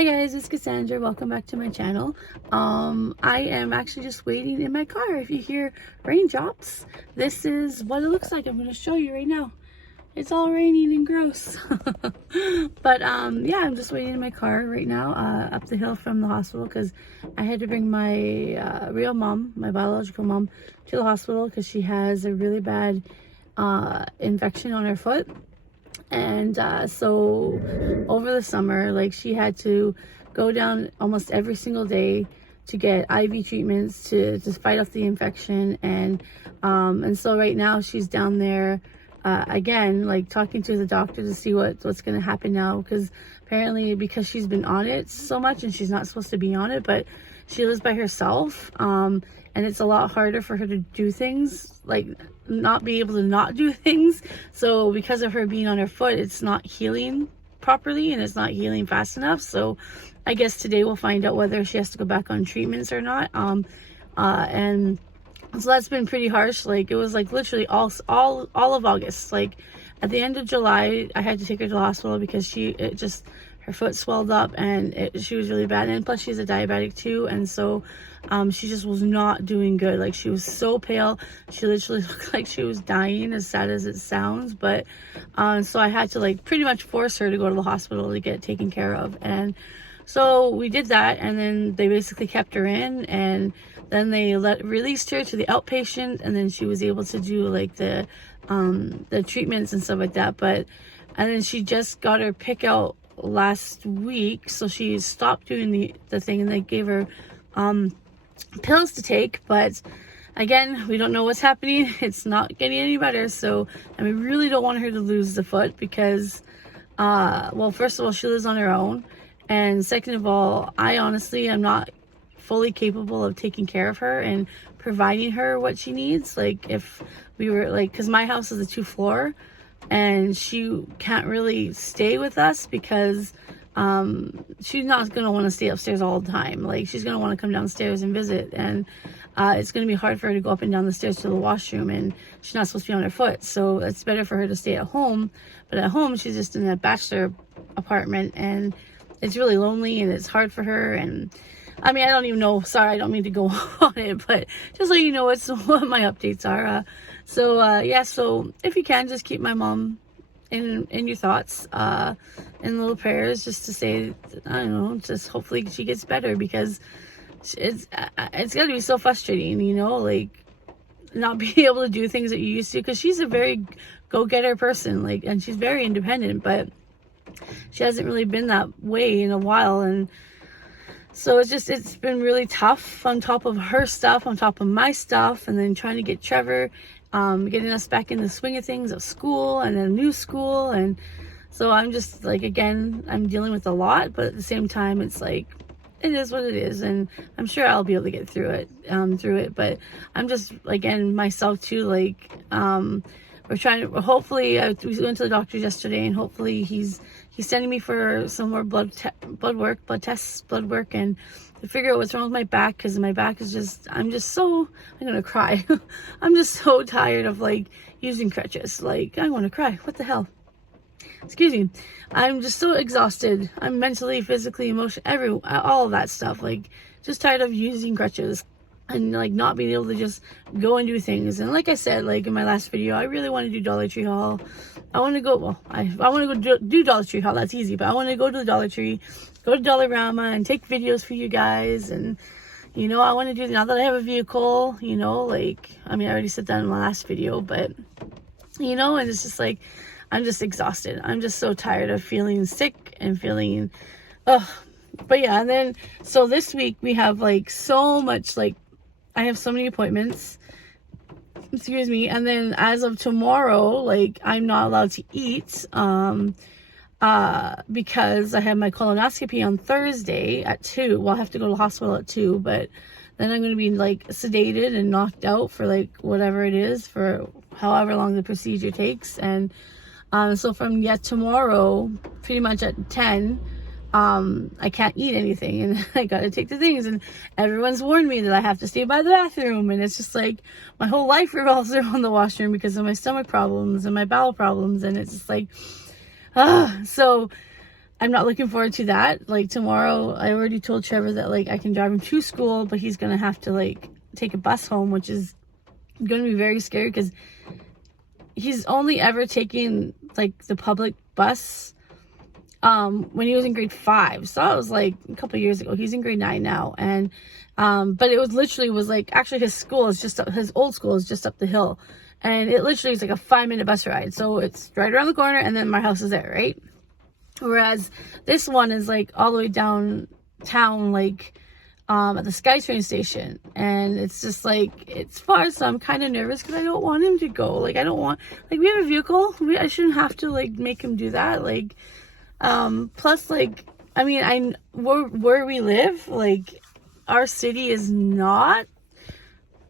Hi guys, it's Cassandra. Welcome back to my channel. I am actually just waiting in my car. If you hear raindrops, this is what it looks like. I'm going to show you right now. It's all raining and gross. But yeah, I'm just waiting in my car right now up the hill from the hospital because I had to bring my real mom, my biological mom, to the hospital because she has a really bad infection on her foot. And so over the summer, like, she had to go down almost every single day to get IV treatments to fight off the infection. And so right now she's down there again, like, talking to the doctor to see what's going to happen now, because apparently, because she's been on it so much and she's not supposed to be on it, but she lives by herself, and it's a lot harder for her to do things, like not be able to not do things. So because of her being on her foot, it's not healing properly and it's not healing fast enough. So I guess today we'll find out whether she has to go back on treatments or not. And so that's been pretty harsh. Like, it was like literally all of August. Like at the end of July, I had to take her to the hospital because her foot swelled up and she was really bad. And plus she's a diabetic too. And so she just was not doing good. Like, she was so pale. She literally looked like she was dying, as sad as it sounds. But so I had to, like, pretty much force her to go to the hospital to get taken care of. And so we did that, and then they basically kept her in, and then they released her to the outpatient, and then she was able to do like the treatments and stuff like that. And then she just got her pick out last week, so she stopped doing the thing, and they gave her pills to take. But again, we don't know what's happening. It's not getting any better. So, and we really don't want her to lose the foot because well, first of all, she lives on her own, and second of all, I honestly am not fully capable of taking care of her and providing her what she needs. Like, if we were, like, because my house is a 2-floor, and she can't really stay with us because she's not going to want to stay upstairs all the time. Like, she's going to want to come downstairs and visit, and it's going to be hard for her to go up and down the stairs to the washroom, and she's not supposed to be on her foot. So it's better for her to stay at home. But at home, she's just in a bachelor apartment, and it's really lonely, and it's hard for her. And I mean, I don't even know, sorry, I don't mean to go on it, but just so you know what my updates are. Yeah, so if you can, just keep my mom in your thoughts, in little prayers, just to say, I don't know, just hopefully she gets better, because it's got to be so frustrating, you know, like, not being able to do things that you used to, because she's a very go-getter person, like, and she's very independent, but she hasn't really been that way in a while. And so it's been really tough, on top of her stuff, on top of my stuff, and then trying to get Trevor, getting us back in the swing of things, of school, and then new school. And so I'm just, like, again, I'm dealing with a lot, but at the same time, it's like, it is what it is, and I'm sure I'll be able to get through it. But I'm just, again, myself too, like, we're trying to, hopefully, we went to the doctor yesterday, and hopefully he's sending me for some more blood work, and to figure out what's wrong with my back, because my back is just, I'm gonna cry. I'm just so tired of, like, using crutches. Like, I want to cry. What the hell? Excuse me. I'm just so exhausted. I'm mentally, physically, emotionally, all of that stuff. Like, just tired of using crutches and, like, not being able to just go and do things. And like I said, like, in my last video, I really want to do Dollar Tree haul. I want to go, well, I want to go do Dollar Tree haul. That's easy. But I want to go to the Dollar Tree, go to Dollarama, and take videos for you guys. And, you know, I want to do, now that I have a vehicle, you know, like, I mean, I already said that in my last video, but, you know, and it's just like, I'm just exhausted. I'm just so tired of feeling sick and feeling, ugh. But yeah, and then, so this week we have, like, so much, like, I have so many appointments, excuse me, and then as of tomorrow, like, I'm not allowed to eat, because I have my colonoscopy on Thursday at 2. Well, I have to go to the hospital at 2, but then I'm going to be, like, sedated and knocked out for, like, whatever it is, for however long the procedure takes. And so from tomorrow, pretty much at 10, I can't eat anything, and I gotta take the things, and everyone's warned me that I have to stay by the bathroom, and it's just like, my whole life revolves around the washroom because of my stomach problems and my bowel problems, and it's just like, so I'm not looking forward to that. Like tomorrow, I already told Trevor that like I can drive him to school, but he's gonna have to like take a bus home, which is gonna be very scary because he's only ever taken like the public bus when he was in grade 5. So that was like a couple of years ago. He's in grade 9 now, and but it was literally was like, actually his school is just up, his old school is just up the hill, and it literally is like a 5-minute bus ride. So it's right around the corner, and then my house is there, right? Whereas this one is like all the way downtown, like at the SkyTrain station, and it's just like, it's far, so I'm kind of nervous because I don't want him to go. Like I don't want, like, we have a vehicle, I shouldn't have to like make him do that. Like plus, like, I mean, where we live, like our city is not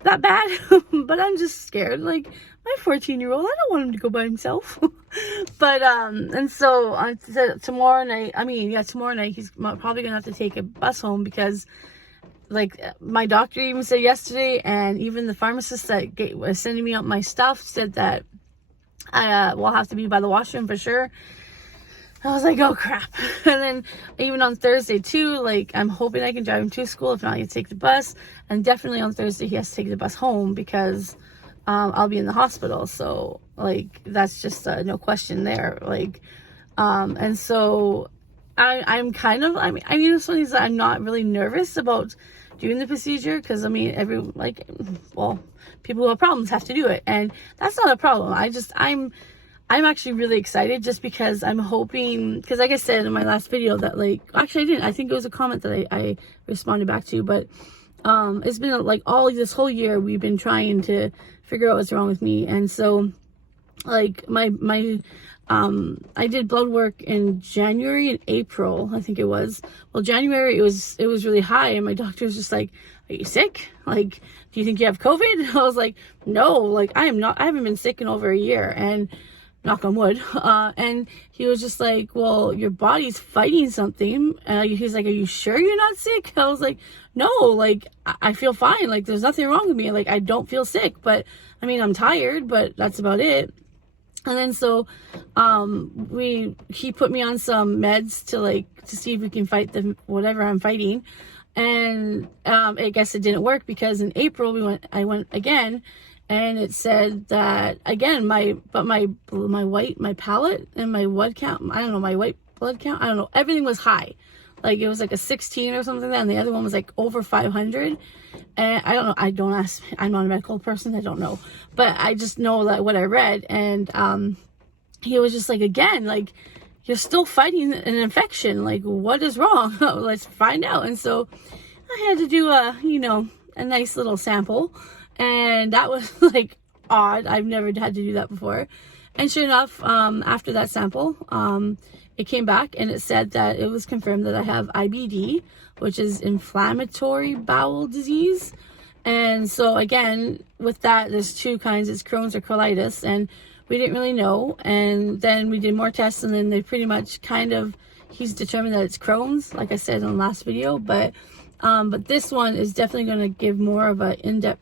that bad, but I'm just scared. Like my 14-year-old, I don't want him to go by himself. But and so tomorrow night he's probably gonna have to take a bus home, because like my doctor even said yesterday, and even the pharmacist that was sending me out my stuff said that I will have to be by the washroom for sure. I was like, oh crap. And then even on Thursday too, like I'm hoping I can drive him to school. If not, I can take the bus. And definitely on Thursday he has to take the bus home, because I'll be in the hospital. So like that's just no question there. Like and so I'm kind of, I mean it's funny is that I'm not really nervous about doing the procedure, because I mean people who have problems have to do it, and that's not a problem. I'm actually really excited, just because I'm hoping, because like I said in my last video that like, actually I didn't, I think it was a comment that I responded back to, but it's been like this whole year we've been trying to figure out what's wrong with me. And so like I did blood work in January and April, I think it was. Well, January it was really high, and my doctor was just like, are you sick? Like, do you think you have COVID? I was like, no, like I am not, I haven't been sick in over a year, and knock on wood. And he was just like, well, your body's fighting something. He's like, are you sure you're not sick? I was like, no, like I feel fine. Like there's nothing wrong with me. Like I don't feel sick, but I mean, I'm tired, but that's about it. And then so he put me on some meds to see if we can fight whatever I'm fighting. And I guess it didn't work, because in April I went again, and it said that again my palate and my blood count, my white blood count, I don't know, everything was high. Like it was like a 16 or something like that, and the other one was like over 500. And I don't know, I'm not a medical person, I don't know, but I just know that what I read. And he was just like, again, like you're still fighting an infection, like what is wrong? Let's find out. And so I had to do a nice little sample, and that was like odd. I've never had to do that before. And sure enough, after that sample, it came back and it said that it was confirmed that I have IBD, which is inflammatory bowel disease. And so again, with that, there's two kinds. It's Crohn's or colitis, and we didn't really know. And then we did more tests, and then they pretty much he's determined that it's Crohn's, like I said in the last video. But this one is definitely going to give more of a in-depth,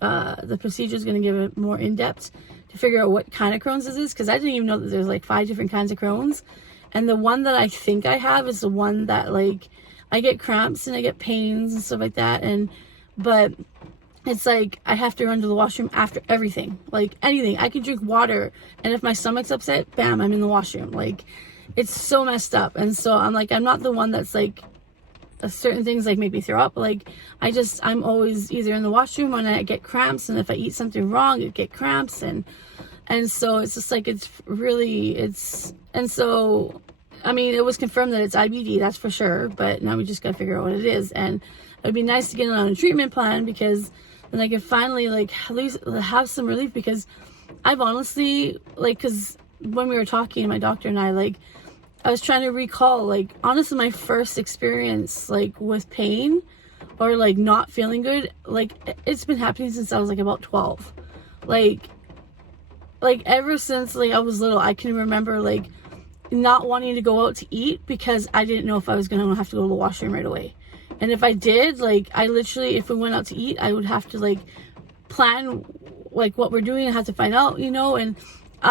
the procedure is going to give it more in-depth to figure out what kind of Crohn's this is, because I didn't even know that there's like 5 different kinds of Crohn's. And the one that I think I have is the one that like I get cramps and I get pains and stuff like that, but it's like I have to run to the washroom after everything, like anything. I could drink water, and if my stomach's upset, bam, I'm in the washroom. Like it's so messed up. And so I'm like, I'm not the one that's like certain things like make me throw up. Like I'm always either in the washroom when I get cramps, and if I eat something wrong, I get cramps, and so it's just like and so I mean, it was confirmed that it's IBD, that's for sure, but now we just gotta figure out what it is. And it would be nice to get on a treatment plan, because then I could finally like at least have some relief. Because I've honestly, like, because when we were talking, my doctor and I was trying to recall, like, honestly, my first experience like with pain or like not feeling good, like it's been happening since I was like about 12. Like ever since like I was little, I can remember like not wanting to go out to eat because I didn't know if I was gonna have to go to the washroom right away. And if I did, like I literally, if we went out to eat, I would have to like plan like what we're doing and have to find out, and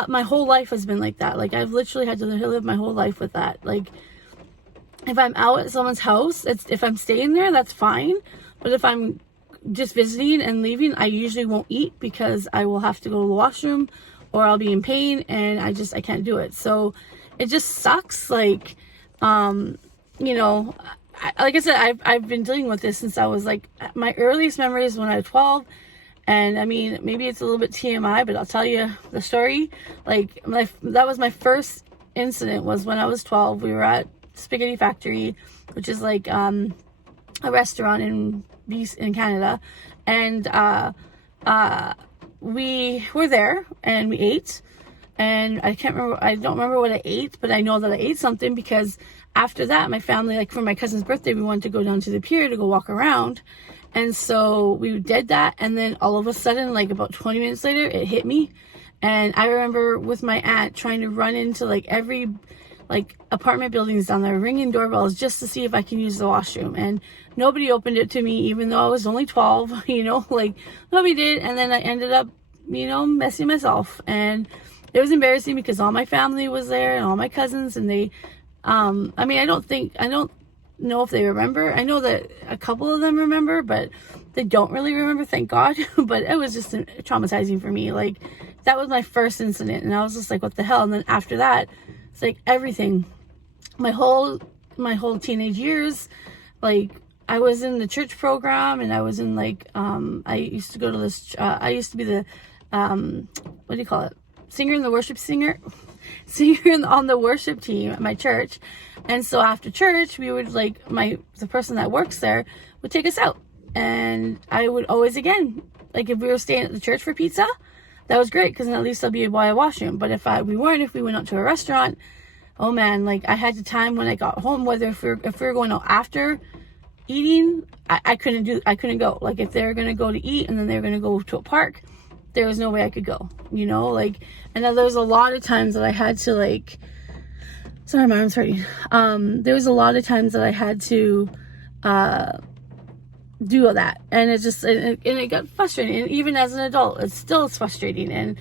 my whole life has been like that. Like I've literally had to live my whole life with that. Like, if I'm out at someone's house, if I'm staying there, that's fine. But if I'm just visiting and leaving, I usually won't eat because I will have to go to the washroom or I'll be in pain, and I can't do it. So it just sucks. Like, you know, like I said, I've been dealing with this since I was like, my earliest memories when I was 12. And I mean, maybe it's a little bit TMI, but I'll tell you the story. Like, that was my first incident, was when I was 12. We were at Spaghetti Factory, which is like a restaurant in Canada, and we were there and we ate, and I don't remember what I ate, but I know that I ate something because after that, my family, like for my cousin's birthday, we wanted to go down to the pier to go walk around. And so we did that, and then all of a sudden, like about 20 minutes later, it hit me. And I remember with my aunt trying to run into like every like apartment buildings down there, ringing doorbells just to see if I can use the washroom. And nobody opened it to me, even though I was only 12, you know, like nobody did. And then I ended up, you know, messing myself. And it was embarrassing because all my family was there and all my cousins, and they, I mean, I don't know if they remember. I know that a couple of them remember, but they don't really remember, thank God. But it was just traumatizing for me. Like, that was my first incident, and I was just like, what the hell? And then after that, it's like everything, my whole teenage years, like I was in the church program, and I was in like I used to go to this I used to be the what do you call it, singer on the worship team at my church. And so after church, we would like, the person that works there would take us out, and I would always, again, like if we were staying at the church for pizza, that was great because then at least I'll be by a washroom. But if we went out to a restaurant, oh man, like I had the time when I got home, whether if we were going out after eating, I couldn't go. Like if they're gonna go to eat and then they're gonna go to a park, there was no way I could go, you know, like. And then there was a lot of times that I had to like, sorry, my arm's hurting. There was a lot of times that I had to do all that, and it just and it got frustrating. And even as an adult, it's frustrating. And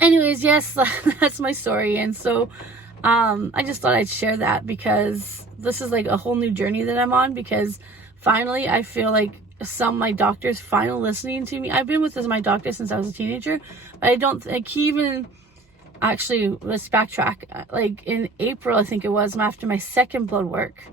anyways, yes, that's my story. And so I just thought I'd share that because this is like a whole new journey that I'm on, because finally I feel like my doctors finally listening to me. I've been with my doctor since I was a teenager, but I don't think he even, actually, let's backtrack. Like in April, I think it was, after my second blood work,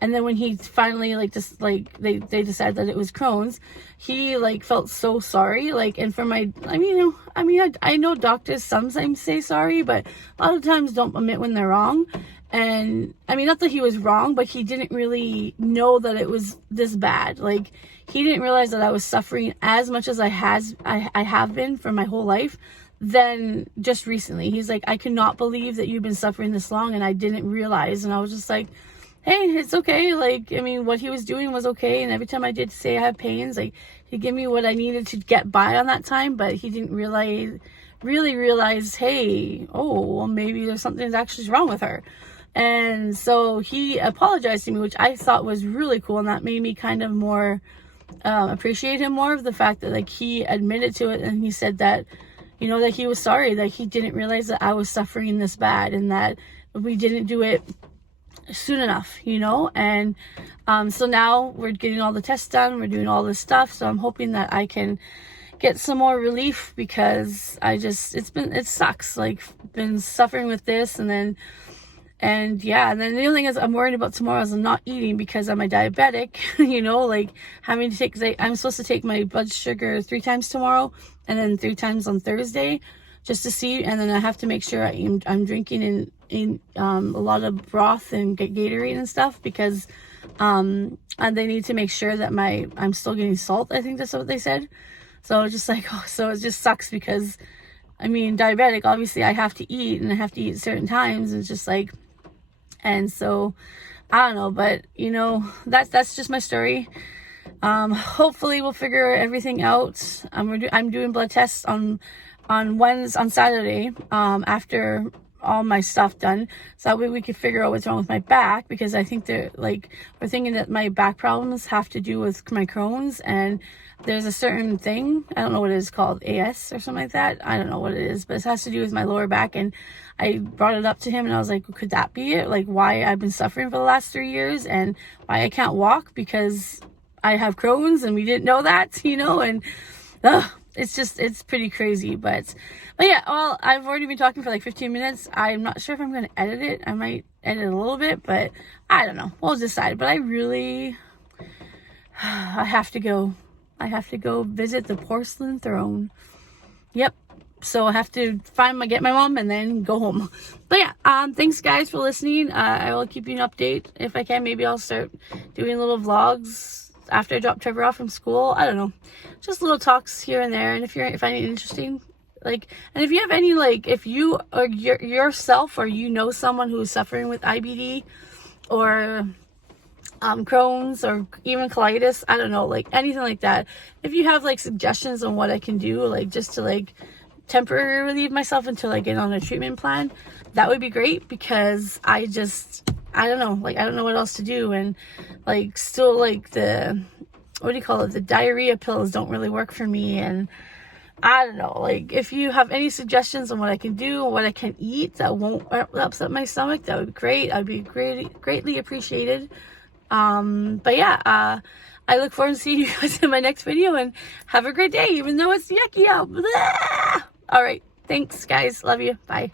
and then when he finally like just like they decided that it was Crohn's, he like felt so sorry. Like, and for my, I know doctors sometimes say sorry, but a lot of times don't admit when they're wrong. And I mean, not that he was wrong, but he didn't really know that it was this bad. Like, he didn't realize that I was suffering as much as I have been for my whole life. Then just recently, he's like, I cannot believe that you've been suffering this long, and I didn't realize. And I was just like, hey, it's okay. Like, I mean, what he was doing was okay. And every time I did say I have pains, like, he'd give me what I needed to get by on that time. But he didn't really realize, hey, oh, well, maybe there's something that's actually wrong with her. And so he apologized to me, which I thought was really cool. And that made me kind of more appreciate him more, of the fact that like he admitted to it, and he said that, you know, that he was sorry, that he didn't realize that I was suffering this bad, and that we didn't do it soon enough, you know. And so now we're getting all the tests done, we're doing all this stuff, so I'm hoping that I can get some more relief, because it sucks, like, been suffering with this. And yeah, and then the only thing is I'm worried about tomorrow is I'm not eating because I'm a diabetic, you know, like having to take, I'm supposed to take my blood sugar 3 times tomorrow, and then 3 times on Thursday, just to see. And then I have to make sure I'm drinking in a lot of broth and Gatorade and stuff, because and they need to make sure that I'm still getting salt. I think that's what they said. So it's just like, oh, so it just sucks, because I mean, diabetic, obviously I have to eat, and I have to eat at certain times. It's just like, and so I don't know, but you know, that's just my story. Hopefully we'll figure everything out. I'm doing blood tests on Saturday, after all my stuff done, so that way we could figure out what's wrong with my back, because I think they're like, we're thinking that my back problems have to do with my Crohn's, and there's a certain thing, I don't know what it is called, AS or something like that, I don't know what it is, but it has to do with my lower back. And I brought it up to him and I was like, could that be it? Like, why I've been suffering for the last 3 years and why I can't walk because I have Crohn's, and we didn't know that, you know. And it's pretty crazy. But yeah, well, I've already been talking for like 15 minutes. I'm not sure if I'm going to edit it. I might edit a little bit, but I don't know. We'll decide. But I have to go. I have to go visit the porcelain throne. Yep. So I have to get my mom and then go home. But yeah, thanks guys for listening. I will keep you an update if I can. Maybe I'll start doing little vlogs after I drop Trevor off from school. I don't know, just little talks here and there. And if you find it interesting, like, and if you have any, like, if you or yourself or you know someone who is suffering with IBD or Crohn's or even colitis, I don't know, like anything like that, if you have like suggestions on what I can do, like just to like temporarily relieve myself until I get on a treatment plan, that would be great, because I don't know, like I don't know what else to do. And like still, like the, what do you call it, the diarrhea pills don't really work for me. And I don't know, like if you have any suggestions on what I can do, what I can eat that won't upset my stomach, that would be great. I'd be greatly appreciated. But yeah, I look forward to seeing you guys in my next video, and have a great day, even though it's yucky out. Blah! All right. Thanks, guys. Love you. Bye.